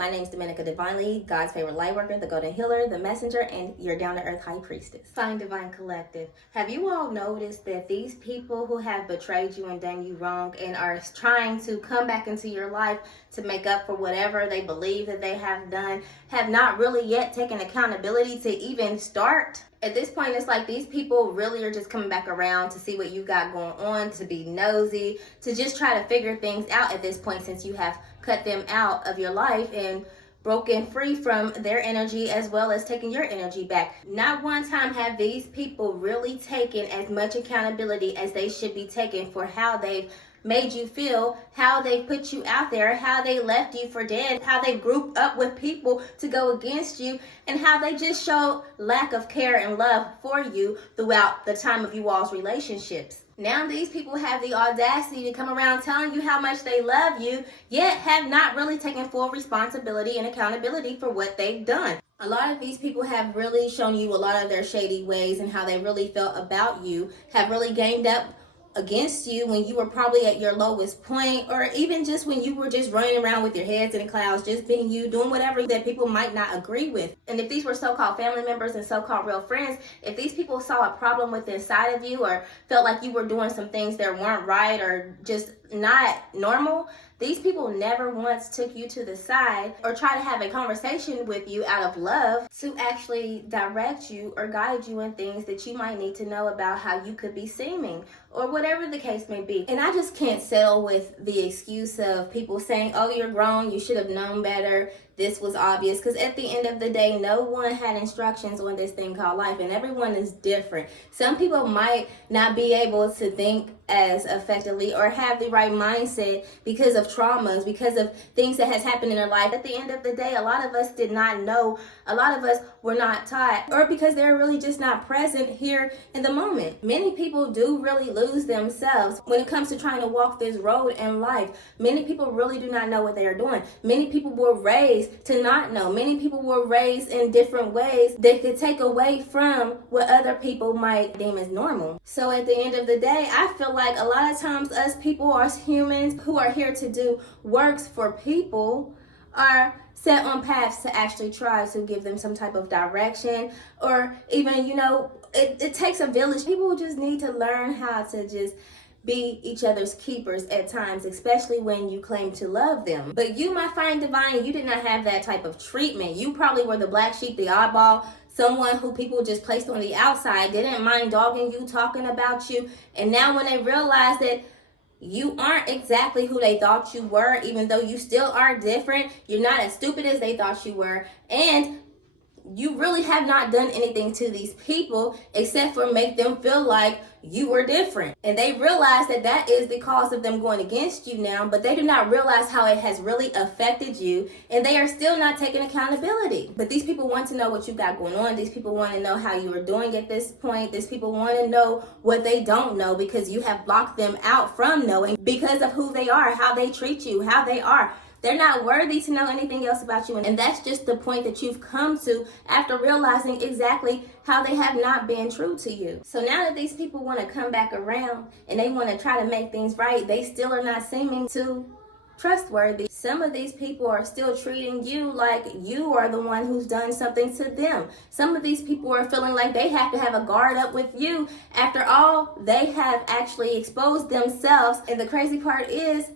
My name is Dominica Divinely, God's favorite light worker, the golden healer, the messenger, and your down-to-earth high priestess. Fine Divine Collective. Have you all noticed that these people who have betrayed you and done you wrong and are trying to come back into your life to make up for whatever they believe that they have done, have not really yet taken accountability to even start? At this point, it's like these people really are just coming back around to see what you got going on, to be nosy, to just try to figure things out at this point, since you have cut them out of your life and broken free from their energy, as well as taking your energy back. Not one time have these people really taken as much accountability as they should be taking for how they've made you feel, how they put you out there, how they left you for dead, how they grouped up with people to go against you, and how they just showed lack of care and love for you throughout the time of you all's relationships. Now these people have the audacity to come around telling you how much they love you, yet have not really taken full responsibility and accountability for what they've done. A lot of these people have really shown you a lot of their shady ways and how they really felt about you, have really gamed up against you when you were probably at your lowest point, or even just when you were just running around with your heads in the clouds, just being you, doing whatever that people might not agree with. And if these were so-called family members and so-called real friends, if these people saw a problem with inside of you, or felt like you were doing some things that weren't right or just not normal, these people never once took you to the side or try to have a conversation with you out of love to actually direct you or guide you in things that you might need to know about how you could be seeming, or whatever the case may be. And I just can't settle with the excuse of people saying, oh, you're grown, you should have known better, this was obvious, because at the end of the day, no one had instructions on this thing called life, and everyone is different. Some people might not be able to think as effectively or have the right mindset because of traumas, because of things that has happened in their life. At the end of the day, a lot of us did not know, a lot of us were not taught, or because they're really just not present here in the moment. Many people do really lose themselves when it comes to trying to walk this road in life. Many people really do not know what they are doing. Many people were raised to not know. Many people were raised in different ways that could take away from what other people might deem as normal. So at the end of the day, I feel like a lot of times us people, us humans who are here to do works for people, are set on paths to actually try to give them some type of direction, or even, it takes a village. People just need to learn how to just be each other's keepers at times, especially when you claim to love them. But you, my fine divine, you did not have that type of treatment. You probably were the black sheep, the oddball, someone who people just placed on the outside, didn't mind dogging you, talking about you. And now when they realize that you aren't exactly who they thought you were, even though you still are different, you're not as stupid as they thought you were, and you really have not done anything to these people except for make them feel like you were different. And they realize that that is the cause of them going against you now, but they do not realize how it has really affected you, and they are still not taking accountability. But these people want to know what you got going on. These people want to know how you are doing at this point. These people want to know what they don't know, because you have blocked them out from knowing because of who they are, how they treat you, how they are. They're not worthy to know anything else about you. And that's just the point that you've come to after realizing exactly how they have not been true to you. So now that these people want to come back around and they want to try to make things right, they still are not seeming to trustworthy. Some of these people are still treating you like you are the one who's done something to them. Some of these people are feeling like they have to have a guard up with you. After all, they have actually exposed themselves. And the crazy part is,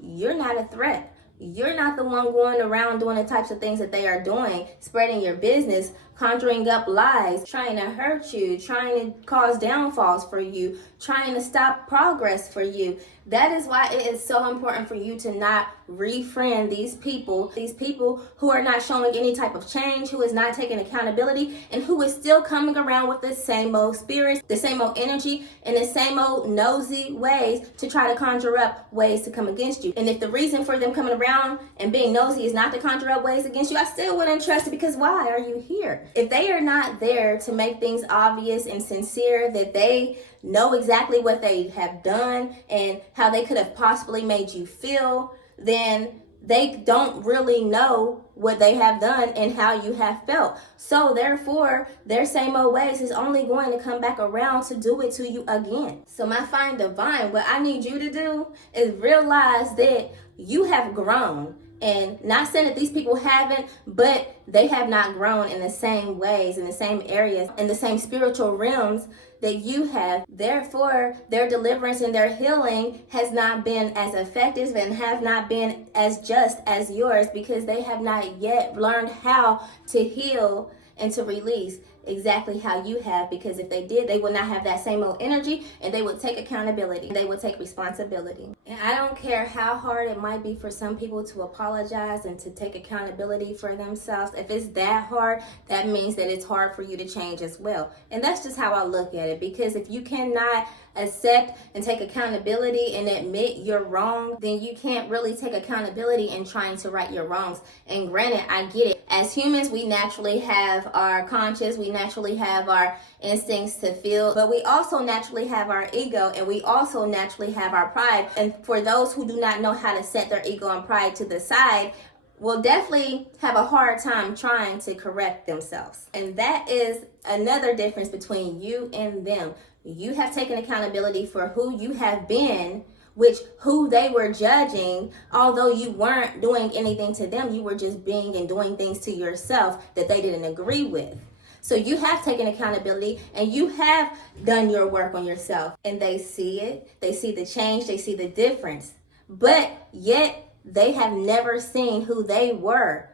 you're not a threat. You're not the one going around doing the types of things that they are doing, spreading your business, conjuring up lies, trying to hurt you, trying to cause downfalls for you, trying to stop progress for you. That is why it is so important for you to not refriend these people who are not showing any type of change, who is not taking accountability, and who is still coming around with the same old spirits, the same old energy, and the same old nosy ways to try to conjure up ways to come against you. And if the reason for them coming around and being nosy is not to conjure up ways against you, I still wouldn't trust it, because why are you here? If they are not there to make things obvious and sincere, that they know exactly what they have done and how they could have possibly made you feel, then they don't really know what they have done and how you have felt. So therefore, their same old ways is only going to come back around to do it to you again. So my fine divine, what I need you to do is realize that you have grown And not saying that these people haven't, but they have not grown in the same ways, in the same areas, in the same spiritual realms that you have. Therefore, their deliverance and their healing has not been as effective and have not been as just as yours, because they have not yet learned how to heal and to release exactly how you have. Because if they did, they would not have that same old energy, and they would take accountability. They would take responsibility. And I don't care how hard it might be for some people to apologize and to take accountability for themselves. If it's that hard, that means that it's hard for you to change as well. And that's just how I look at it. Because if you cannot accept and take accountability and admit you're wrong, then you can't really take accountability in trying to right your wrongs. And granted, I get it. As humans, we naturally have our conscience, we naturally have our instincts to feel, but we also naturally have our ego, and we also naturally have our pride. And for those who do not know how to set their ego and pride to the side, will definitely have a hard time trying to correct themselves. And that is another difference between you and them. You have taken accountability for who you have been, which who they were judging, although you weren't doing anything to them, you were just being and doing things to yourself that they didn't agree with. So you have taken accountability and you have done your work on yourself, and they see it, they see the change, they see the difference, but yet they have never seen who they were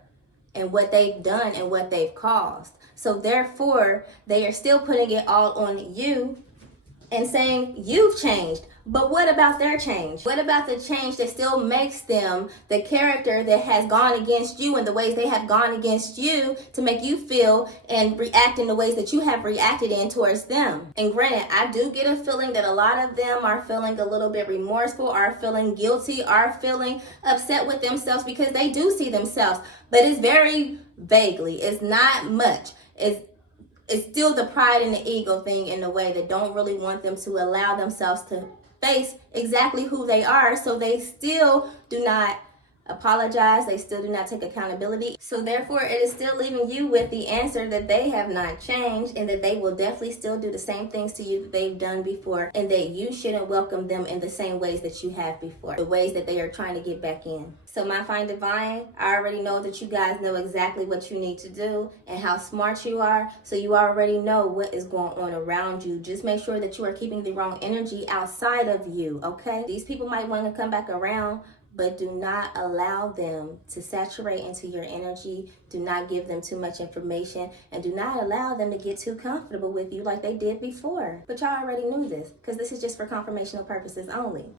and what they've done and what they've caused. So therefore, they are still putting it all on you and saying you've changed. But what about their change? What about the change that still makes them the character that has gone against you and the ways they have gone against you to make you feel and react in the ways that you have reacted in towards them? And granted, I do get a feeling that a lot of them are feeling a little bit remorseful, are feeling guilty, are feeling upset with themselves because they do see themselves. But it's very vaguely. It's not much. It's still the pride and the ego thing in a way that don't really want them to allow themselves to face exactly who they are. So they still do not apologize. They still do not take accountability. So therefore, it is still leaving you with the answer that they have not changed, and that they will definitely still do the same things to you that they've done before, and that you shouldn't welcome them in the same ways that you have before, the ways that they are trying to get back in. So my fine divine, I already know that you guys know exactly what you need to do and how smart you are. So you already know what is going on around you. Just make sure that you are keeping the wrong energy outside of you, okay? These people might want to come back around, but do not allow them to saturate into your energy. Do not give them too much information, and do not allow them to get too comfortable with you like they did before. But y'all already knew this, because this is just for confirmational purposes only.